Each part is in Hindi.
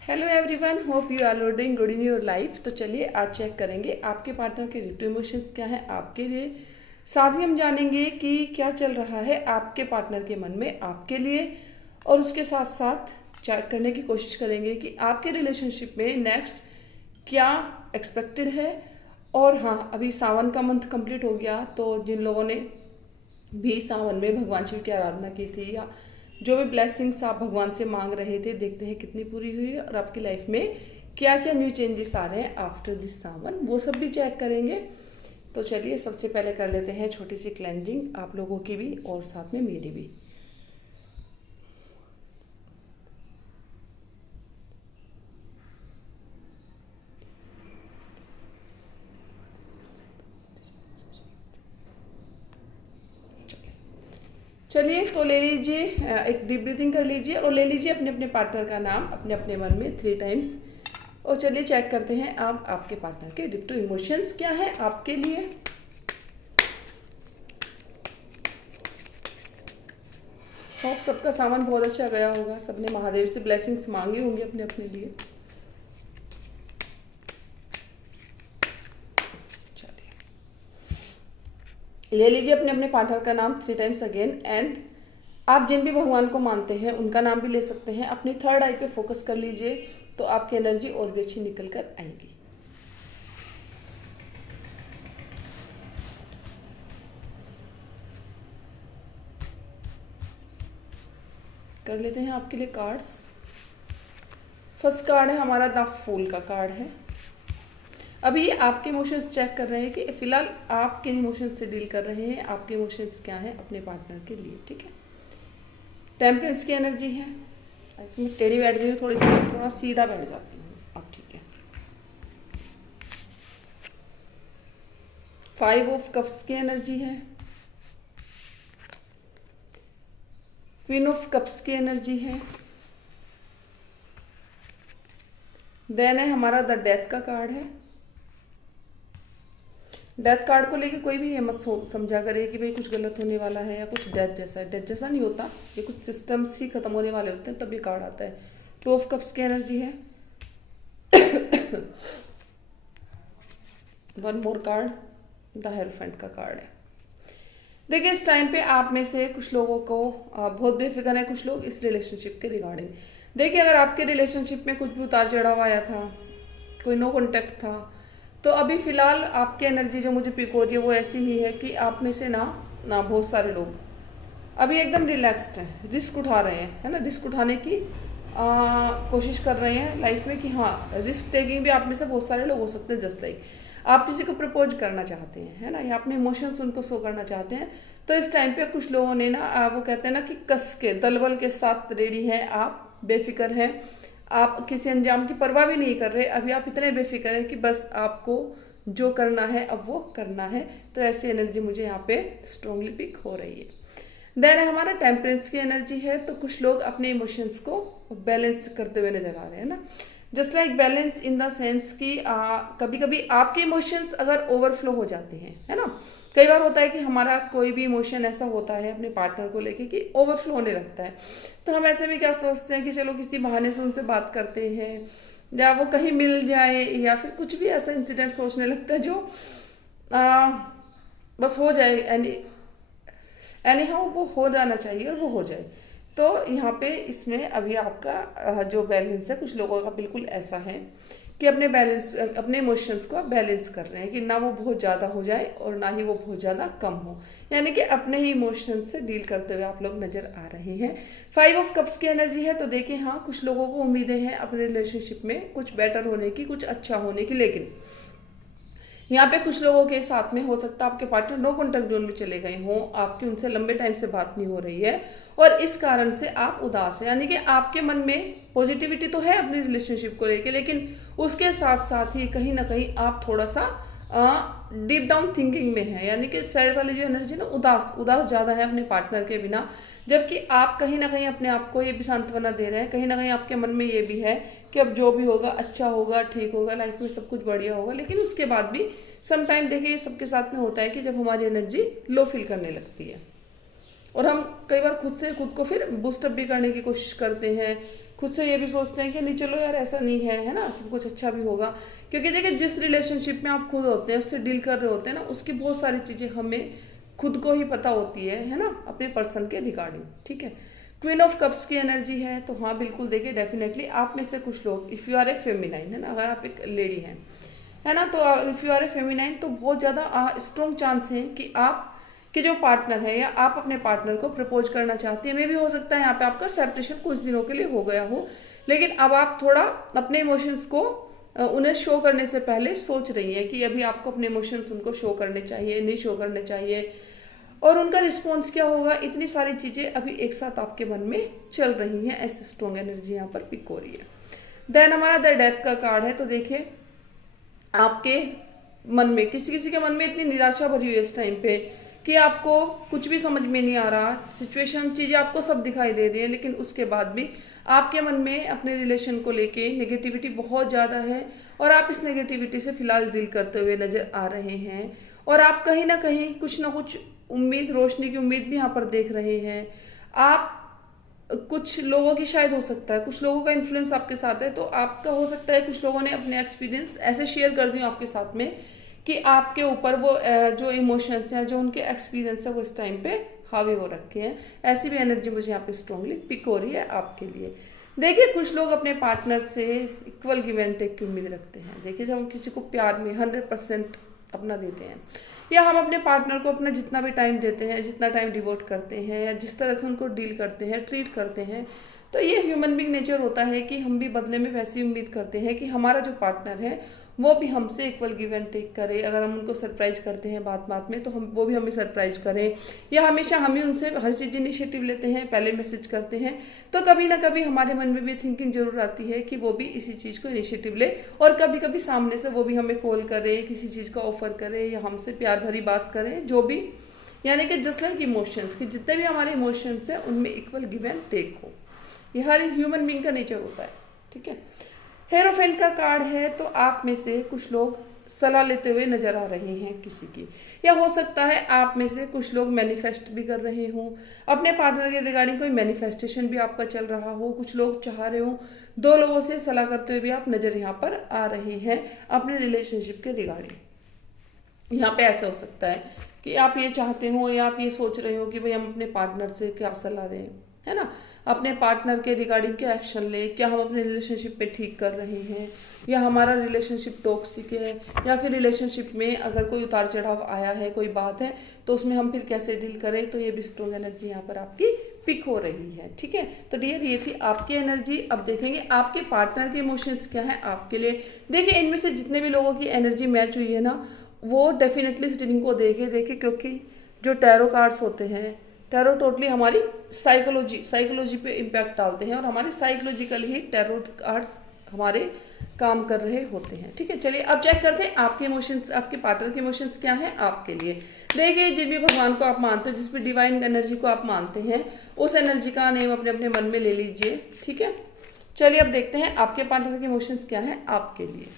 Hello everyone, hope you are doing good in your life. तो चलिए आज चेक करेंगे आपके पार्टनर के रिलेटिव इमोशंस क्या है आपके लिए। साथ ही हम जानेंगे कि क्या चल रहा है आपके पार्टनर के मन में आपके लिए, और उसके साथ साथ चेक करने की कोशिश करेंगे कि आपके रिलेशनशिप में नेक्स्ट क्या एक्सपेक्टेड है। और हाँ, अभी सावन का मंथ कंप्लीट हो गया, तो जिन लोगों ने भी सावन में भगवान शिव की आराधना की थी या जो भी ब्लेसिंग्स आप भगवान से मांग रहे थे, देखते हैं कितनी पूरी हुई है और आपकी लाइफ में क्या क्या न्यू चेंजेस आ रहे हैं आफ्टर दिस सावन, वो सब भी चेक करेंगे। तो चलिए सबसे पहले कर लेते हैं छोटी सी क्लेंजिंग, आप लोगों की भी और साथ में मेरी भी। चलिए तो ले लीजिए, एक डीप ब्रीथिंग कर लीजिए और ले लीजिए अपने अपने पार्टनर का नाम अपने अपने मन में 3 टाइम्स। और चलिए चेक करते हैं आप आपके पार्टनर के डिप्टो इमोशंस क्या है आपके लिए। होप सबका सामान बहुत अच्छा गया होगा, सबने महादेव से ब्लेसिंग्स मांगे होंगे अपने अपने लिए। ले लीजिए अपने अपने पार्टनर का नाम 3 टाइम्स अगेन। एंड आप जिन भी भगवान को मानते हैं उनका नाम भी ले सकते हैं। अपनी थर्ड आई पे फोकस कर लीजिए, तो आपकी एनर्जी और भी अच्छी निकल कर आएगी। कर लेते हैं आपके लिए कार्ड्स। फर्स्ट कार्ड है हमारा द फूल का कार्ड है। अभी आपके इमोशंस चेक कर रहे हैं कि फिलहाल आप किन इमोशंस से डील कर रहे हैं, आपके इमोशंस क्या हैं अपने पार्टनर के लिए। ठीक है, टेम्परेंस की एनर्जी है। मैं टेढ़ी बैठ गई हूँ, थोड़ा सीधा बैठ जाती हूँ अब। ठीक है, 5 ऑफ कप्स की एनर्जी है। क्वीन ऑफ कप्स की एनर्जी है। देन है हमारा द डेथ का कार्ड है। डेथ कार्ड को लेके कोई भी ये मत समझा करे कि भाई कुछ गलत होने वाला है या कुछ डेथ जैसा है। डेथ जैसा नहीं होता, ये कुछ सिस्टम्स ही खत्म होने वाले होते हैं तब ये कार्ड आता है। 2 ऑफ कप्स की एनर्जी है। 1 मोर कार्ड, द हेरोफेंट का कार्ड है। देखिए इस टाइम पे आप में से कुछ लोगों को बहुत बेफिक्र है, कुछ लोग इस रिलेशनशिप के रिगार्डिंग। देखिए अगर आपके रिलेशनशिप में कुछ भी उतार चढ़ाव आया था, कोई नो कॉन्टेक्ट था, तो अभी फिलहाल आपकी एनर्जी जो मुझे पिक हो रही है वो ऐसी ही है कि आप में से ना बहुत सारे लोग अभी एकदम रिलैक्स्ड हैं, रिस्क उठा रहे हैं, है ना। रिस्क उठाने की कोशिश कर रहे हैं लाइफ में कि हाँ, रिस्क टेकिंग भी आप में से बहुत सारे लोग हो सकते हैं। जस्ट लाइक आप किसी को प्रपोज करना चाहते हैं, है ना, या अपने इमोशंस उनको शो करना चाहते हैं, तो इस टाइम पे कुछ लोगों ने ना वो कहते हैं ना कि कस के दलबल के साथ रेडी है, आप बेफिक्र हैं, आप किसी अंजाम की परवाह भी नहीं कर रहे। अभी आप इतने बेफिक्र हैं कि बस आपको जो करना है अब वो करना है। तो ऐसी एनर्जी मुझे यहाँ पे स्ट्रांगली पिक हो रही है। देन हमारा टेम्परेंस की एनर्जी है। तो कुछ लोग अपने इमोशंस को बैलेंस करते हुए नजर आ रहे हैं ना। Just like balance in the sense कि कभी कभी आपके इमोशंस अगर ओवरफ्लो हो जाते हैं, है ना। कई बार होता है कि हमारा कोई भी इमोशन ऐसा होता है अपने पार्टनर को लेके कि ओवरफ्लो होने लगता है। तो हम ऐसे में क्या सोचते हैं कि चलो किसी बहाने से उनसे बात करते हैं, या वो कहीं मिल जाए, या फिर कुछ भी ऐसा इंसिडेंट सोचने लगता है जो बस हो जाए, एनी हाउ वो हो जाना चाहिए और वो हो जाए। तो यहाँ पे इसमें अभी आपका जो बैलेंस है, कुछ लोगों का बिल्कुल ऐसा है कि अपने इमोशंस को आप बैलेंस कर रहे हैं कि ना वो बहुत ज़्यादा हो जाए और ना ही वो बहुत ज़्यादा कम हो, यानी कि अपने ही इमोशंस से डील करते हुए आप लोग नज़र आ रहे हैं। 5 ऑफ कप्स की एनर्जी है। तो देखिए हाँ, कुछ लोगों को उम्मीदें हैं अपने रिलेशनशिप में कुछ बेटर होने की, कुछ अच्छा होने की, लेकिन यहाँ पे कुछ लोगों के साथ में हो सकता है आपके पार्टनर नो कॉन्टेक्ट जोन में चले गए हों, आपकी उनसे लंबे टाइम से बात नहीं हो रही है और इस कारण से आप उदास हैं। यानी कि आपके मन में पॉजिटिविटी तो है अपनी रिलेशनशिप को लेके, लेकिन उसके साथ साथ ही कहीं ना कहीं आप थोड़ा सा डीप डाउन थिंकिंग में है, यानी कि सैड वाली जो एनर्जी ना, उदास ज़्यादा है अपने पार्टनर के बिना। जबकि आप कहीं ना कहीं अपने आप को ये भी सांत्वना दे रहे हैं, कहीं ना कहीं आपके मन में ये भी है कि अब जो भी होगा अच्छा होगा, ठीक होगा, लाइफ में सब कुछ बढ़िया होगा। लेकिन उसके बाद भी सम टाइम देखिए ये सबके साथ में होता है कि जब हमारी एनर्जी लो फील करने लगती है और हम कई बार खुद को फिर बूस्टअप भी करने की कोशिश करते हैं, खुद से ये भी सोचते हैं कि नहीं चलो यार ऐसा नहीं है ना, सब कुछ अच्छा भी होगा। क्योंकि देखिए जिस रिलेशनशिप में आप खुद होते हैं, उससे डील कर रहे होते हैं ना, उसकी बहुत सारी चीज़ें हमें खुद को ही पता होती है ना, अपने पर्सन के रिगार्डिंग। ठीक है, क्वीन ऑफ कप्स की एनर्जी है, तो हाँ बिल्कुल देखिए डेफिनेटली आप में से कुछ लोग, if you are a feminine है ना, अगर आप एक लेडी हैं है ना, तो if you are a feminine तो बहुत ज़्यादा स्ट्रॉन्ग चांस है कि आप कि जो पार्टनर है या आप अपने पार्टनर को प्रपोज करना चाहती हैं। मे भी हो सकता है यहाँ पे आपका सेपरेशन कुछ दिनों के लिए हो गया हो, लेकिन अब आप थोड़ा अपने इमोशंस को उन्हें शो करने से पहले सोच रही हैं कि अभी आपको अपने इमोशंस उनको शो करने चाहिए, नहीं शो करने चाहिए, और उनका रिस्पॉन्स क्या होगा। इतनी सारी चीज़ें अभी एक साथ आपके मन में चल रही हैं, ऐसी स्ट्रॉन्ग एनर्जी यहाँ पर पिक हो रही है। देन हमारा द डेथ का कार्ड है, तो देखिए आपके मन में, किसी किसी के मन में इतनी निराशा भरी हुई है इस टाइम पे कि आपको कुछ भी समझ में नहीं आ रहा, सिचुएशन चीज़ें आपको सब दिखाई दे रही है, लेकिन उसके बाद भी आपके मन में अपने रिलेशन को लेके नेगेटिविटी बहुत ज़्यादा है, और आप इस नेगेटिविटी से फिलहाल डील करते हुए नज़र आ रहे हैं। और आप कहीं ना कुछ उम्मीद, रोशनी की उम्मीद भी यहाँ पर देख रहे हैं। आप कुछ लोगों की शायद हो सकता है, कुछ लोगों का इन्फ्लुएंस आपके साथ है, तो आपका हो सकता है कुछ लोगों ने अपने एक्सपीरियंस ऐसे शेयर कर दिए आपके साथ में कि आपके ऊपर वो जो इमोशंस हैं, जो उनके एक्सपीरियंस है, वो इस टाइम पे हावी हो रखे हैं। ऐसी भी एनर्जी मुझे यहाँ पे स्ट्रांगली पिक हो रही है आपके लिए। देखिए कुछ लोग अपने पार्टनर से इक्वल गिव एंड टेक की उम्मीद रखते हैं। देखिए जब हम किसी को प्यार में 100% अपना देते हैं, या हम अपने पार्टनर को अपना जितना भी टाइम देते हैं, जितना टाइम डिवोट करते हैं, या जिस तरह से उनको डील करते हैं, ट्रीट करते हैं, तो ये ह्यूमन बीइंग नेचर होता है कि हम भी बदले में वैसी उम्मीद करते हैं कि हमारा जो पार्टनर है वो भी हमसे इक्वल गिव एंड टेक करे। अगर हम उनको सरप्राइज करते हैं बात बात में, तो हम वो भी हमें सरप्राइज करें, या हमेशा हम ही उनसे हर चीज़ इनिशिएटिव लेते हैं, पहले मैसेज करते हैं। तो कभी ना कभी हमारे मन में भी थिंकिंग जरूर आती है कि वो भी इसी चीज़ को इनिशिएटिव ले, और कभी कभी सामने से वो भी हमें कॉल करे, किसी चीज़ का ऑफर करे, या हमसे प्यार भरी बात करें, जो भी, यानी कि जस्ट लाइक इमोशंस कि जितने भी हमारे इमोशंस हैं उनमें इक्वल गिव एंड टेक हो। ये हर ह्यूमन बीइंग का नेचर होता है। ठीक है, हेरोफेंट का कार्ड है, तो आप में से कुछ लोग सलाह लेते हुए नजर आ रहे हैं किसी की, या हो सकता है आप में से कुछ लोग मैनिफेस्ट भी कर रहे हों अपने पार्टनर के रिगार्डिंग, कोई मैनिफेस्टेशन भी आपका चल रहा हो, कुछ लोग चाह रहे हो, दो लोगों से सलाह करते हुए भी आप नजर यहाँ पर आ रहे हैं अपने रिलेशनशिप के रिगार्डिंग। यहाँ पे ऐसा हो सकता है कि आप ये चाहते हो, या आप ये सोच रहे हो कि भाई हम अपने पार्टनर से क्या सलाह दें, है ना, अपने पार्टनर के रिगार्डिंग क्या एक्शन ले, क्या हम अपने रिलेशनशिप पे ठीक कर रहे हैं, या हमारा रिलेशनशिप टॉक्सिक है, या फिर रिलेशनशिप में अगर कोई उतार चढ़ाव आया है, कोई बात है, तो उसमें हम फिर कैसे डील करें। तो ये भी स्ट्रॉन्ग एनर्जी यहाँ पर आपकी पिक हो रही है। ठीक है, तो डियर ये थी आपकी एनर्जी। अब देखेंगे आपके पार्टनर के इमोशंस क्या है आपके लिए। देखिए इनमें से जितने भी लोगों की एनर्जी मैच हुई है ना, वो डेफिनेटली इस रीडिंग को देखिए, क्योंकि जो टैरो कार्ड्स होते हैं, टैरो टोटली हमारी साइकोलॉजी पे इम्पैक्ट डालते हैं, और हमारे साइकोलॉजिकल ही टैरो कार्ड्स हमारे काम कर रहे होते हैं। ठीक है, चलिए अब चेक करते हैं आपके इमोशंस, आपके पार्टनर के इमोशंस क्या हैं आपके लिए। देखिए जिस भी भगवान को आप मानते हो, जिस भी डिवाइन एनर्जी को आप मानते हैं, उस एनर्जी का नेम अपने अपने मन में ले लीजिए। ठीक है, चलिए अब देखते हैं आपके पार्टनर के इमोशंस क्या है आपके लिए।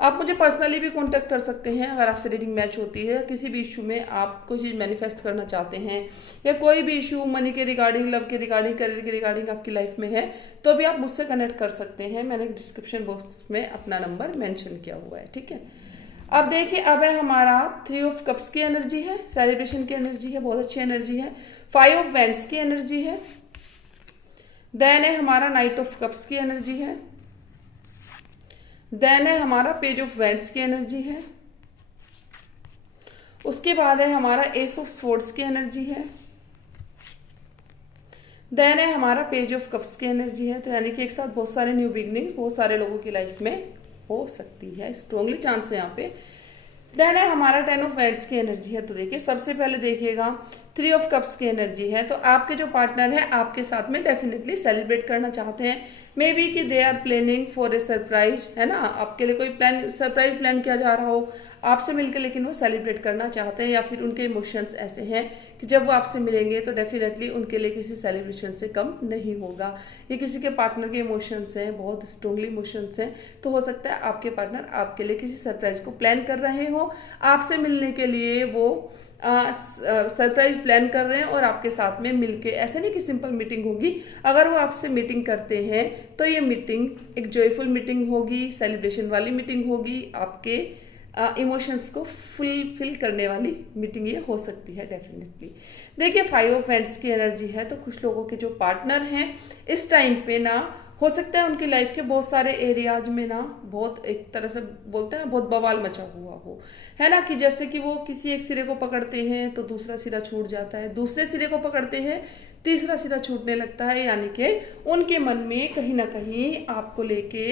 आप मुझे पर्सनली भी कांटेक्ट कर सकते हैं अगर आपसे रीडिंग मैच होती है, किसी भी इशू में आप कोई चीज़ मैनिफेस्ट करना चाहते हैं, या कोई भी इशू मनी के रिगार्डिंग, लव के रिगार्डिंग, करियर के रिगार्डिंग आपकी लाइफ में है, तो भी आप मुझसे कनेक्ट कर सकते हैं। मैंने डिस्क्रिप्शन बॉक्स में अपना नंबर मेंशन किया हुआ है। ठीक है, अब देखिए अब है हमारा 3 ऑफ कप्स की एनर्जी है, सेलिब्रेशन की एनर्जी है, बहुत अच्छी एनर्जी है। 5 ऑफ वैंड्स की एनर्जी है। देन है हमारा नाइट ऑफ कप्स की एनर्जी है। देन है हमारा पेज ऑफ वैंड्स की एनर्जी है। उसके बाद है हमारा एस ऑफ स्वॉर्ड्स की एनर्जी है। देन है हमारा पेज ऑफ कप्स की एनर्जी है। तो यानी कि एक साथ बहुत सारे न्यू बिगनिंग बहुत सारे लोगों की लाइफ में हो सकती है, स्ट्रॉन्गली चांस है यहाँ पे। देन है हमारा 10 ऑफ वैंड्स की एनर्जी है। तो देखिए सबसे पहले देखिएगा 3 ऑफ कप्स की एनर्जी है, तो आपके जो पार्टनर है आपके साथ में डेफिनेटली सेलिब्रेट करना चाहते हैं। मे बी कि they are planning for a surprise, है ना, आपके लिए कोई सरप्राइज प्लान किया जा रहा हो आपसे मिलकर, लेकिन वो सेलिब्रेट करना चाहते हैं, या फिर उनके इमोशंस ऐसे हैं कि जब वो आपसे मिलेंगे तो डेफिनेटली उनके लिए किसी सेलिब्रेशन से कम नहीं होगा। ये किसी के पार्टनर के इमोशंस हैं, बहुत स्ट्रांगली इमोशंस हैं, तो हो सकता है आपके पार्टनर आपके लिए किसी सरप्राइज को प्लान कर रहे हो। आपसे मिलने के लिए वो सरप्राइज प्लान कर रहे हैं और आपके साथ में मिलके, ऐसे नहीं कि सिंपल मीटिंग होगी। अगर वो आपसे मीटिंग करते हैं तो ये मीटिंग एक जॉयफुल मीटिंग होगी, सेलिब्रेशन वाली मीटिंग होगी, आपके इमोशंस को फुलफिल करने वाली मीटिंग ये हो सकती है डेफिनेटली। देखिए 5 ऑफ हैंड्स की एनर्जी है, तो कुछ लोगों के जो पार्टनर हैं इस टाइम पे ना, हो सकता है उनकी लाइफ के बहुत सारे एरियाज में ना बहुत, एक तरह से बोलते हैं ना, बहुत बवाल मचा हुआ हो, है ना, कि जैसे कि वो किसी एक सिरे को पकड़ते हैं तो दूसरा सिरा छूट जाता है, दूसरे सिरे को पकड़ते हैं तीसरा सिरा छूटने लगता है, यानी कि उनके मन में कहीं ना कहीं आपको लेके,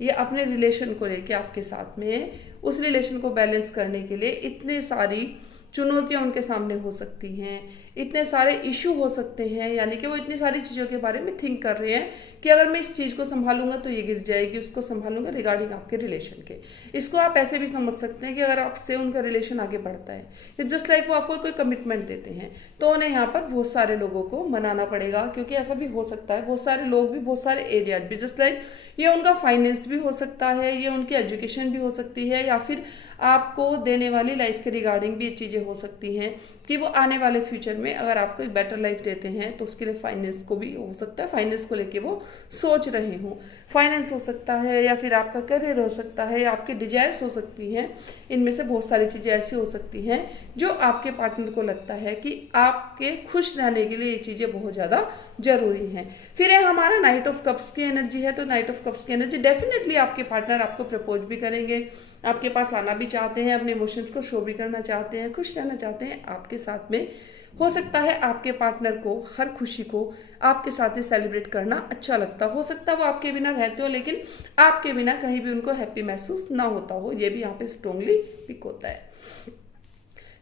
ये अपने रिलेशन को लेके आपके साथ में, उस रिलेशन को बैलेंस करने के लिए इतने सारी चुनौतियां उनके सामने हो सकती हैं, इतने सारे इशू हो सकते हैं, यानी कि वो इतनी सारी चीज़ों के बारे में थिंक कर रहे हैं कि अगर मैं इस चीज़ को संभालूंगा तो ये गिर जाएगी, उसको संभालूंगा रिगार्डिंग आपके रिलेशन के। इसको आप ऐसे भी समझ सकते हैं कि अगर आपसे उनका रिलेशन आगे बढ़ता है, जस्ट लाइक वो आपको कोई कमिटमेंट देते हैं, तो उन्हें यहाँ पर बहुत सारे लोगों को मनाना पड़ेगा, क्योंकि ऐसा भी हो सकता है, बहुत सारे लोग भी, बहुत सारे एरियाज भी, जस्ट लाइक ये उनका फाइनेंस भी हो सकता है, ये उनकी एजुकेशन भी हो सकती है, या फिर आपको देने वाली लाइफ के रिगार्डिंग भी ये चीज़ें हो सकती हैं कि वो आने वाले फ्यूचर में अगर आपको एक बेटर लाइफ देते हैं तो उसके लिए फाइनेंस को भी हो सकता है, फाइनेंस को लेके वो सोच रहे हों। फाइनेंस हो सकता है, या फिर आपका करियर हो सकता है, या आपकी डिजायर्स हो सकती हैं। इनमें से बहुत सारी चीज़ें ऐसी हो सकती हैं जो आपके पार्टनर को लगता है कि आपके खुश रहने के लिए ये चीज़ें बहुत ज़्यादा जरूरी हैं। फिर है हमारा नाइट ऑफ कप्स की एनर्जी है, तो नाइट ऑफ कप्स की एनर्जी डेफिनेटली आपके पार्टनर आपको प्रपोज भी करेंगे, आपके पास आना भी चाहते हैं, अपने इमोशंस को शो भी करना चाहते हैं, खुश रहना चाहते हैं आपके साथ में। हो सकता है आपके पार्टनर को हर खुशी को आपके साथ ही सेलिब्रेट करना अच्छा लगता हो सकता है वो आपके बिना रहते हो, लेकिन आपके बिना कहीं भी उनको हैप्पी महसूस ना होता हो, ये भी यहाँ पे स्ट्रांगली पिक होता है।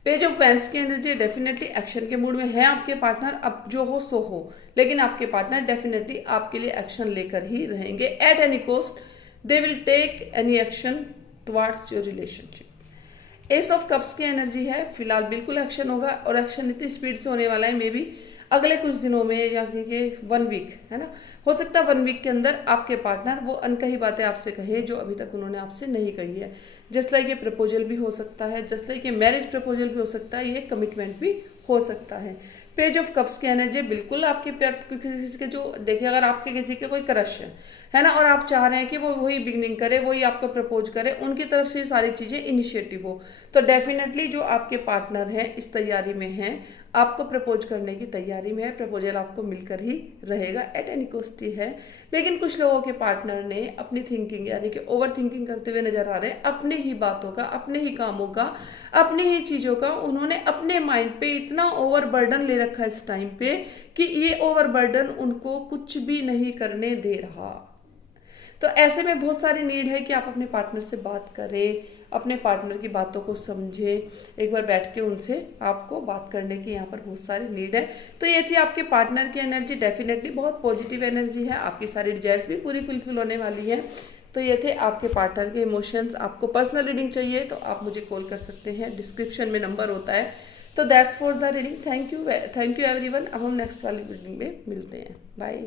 पेज ऑफ वैंड्स की एनर्जी डेफिनेटली एक्शन के मूड में है आपके पार्टनर, अब जो हो सो हो, लेकिन आपके पार्टनर डेफिनेटली आपके लिए एक्शन लेकर ही रहेंगे। At any cost they will take any action towards your relationship. Ace of cups की एनर्जी है, फिलहाल बिल्कुल एक्शन होगा, और एक्शन इतनी स्पीड से होने वाला है, मे बी अगले कुछ दिनों में, या कि 1 वीक, है ना, हो सकता है 1 वीक के अंदर आपके पार्टनर वो अनकही बातें आपसे कहे जो अभी तक उन्होंने आपसे नहीं कही है। जस्ट लाइक ये प्रपोजल भी हो सकता है, जस्ट लाइक ये मैरिज प्रपोजल भी हो सकता है, ये कमिटमेंट भी हो सकता है। पेज ऑफ कप्स की एनर्जी बिल्कुल आपके किसी के, जो देखिए अगर आपके किसी के कोई क्रश है ना, और आप चाह रहे हैं कि वो वही बिगनिंग करे, वही आपको प्रपोज करे, उनकी तरफ से सारी चीज़ें इनिशिएटिव हो, तो डेफिनेटली जो आपके पार्टनर हैं इस तैयारी में हैं, आपको प्रपोज करने की तैयारी में है, प्रपोजल आपको मिलकर ही रहेगा, एट एनी कॉस्ट ही है। लेकिन कुछ लोगों के पार्टनर ने अपनी थिंकिंग, यानी कि ओवर थिंकिंग करते हुए नजर आ रहे हैं, अपने ही बातों का, अपने ही कामों का, अपनी ही चीज़ों का, उन्होंने अपने माइंड पे इतना ओवर बर्डन ले रखा है इस टाइम पे कि ये ओवर बर्डन उनको कुछ भी नहीं करने दे रहा। तो ऐसे में बहुत सारी नीड है कि आप अपने पार्टनर से बात करें, अपने पार्टनर की बातों को समझें, एक बार बैठ के उनसे आपको बात करने की यहाँ पर बहुत सारी नीड है। तो ये थी आपके पार्टनर की एनर्जी, डेफिनेटली बहुत पॉजिटिव एनर्जी है, आपकी सारी डिजायर्स भी पूरी फुलफिल होने वाली है। तो ये थे आपके पार्टनर के इमोशंस। आपको पर्सनल रीडिंग चाहिए तो आप मुझे कॉल कर सकते हैं, डिस्क्रिप्शन में नंबर होता है। तो that's for the reading. Thank you everyone. अब हम नेक्स्ट वाली रीडिंग में मिलते हैं। बाय।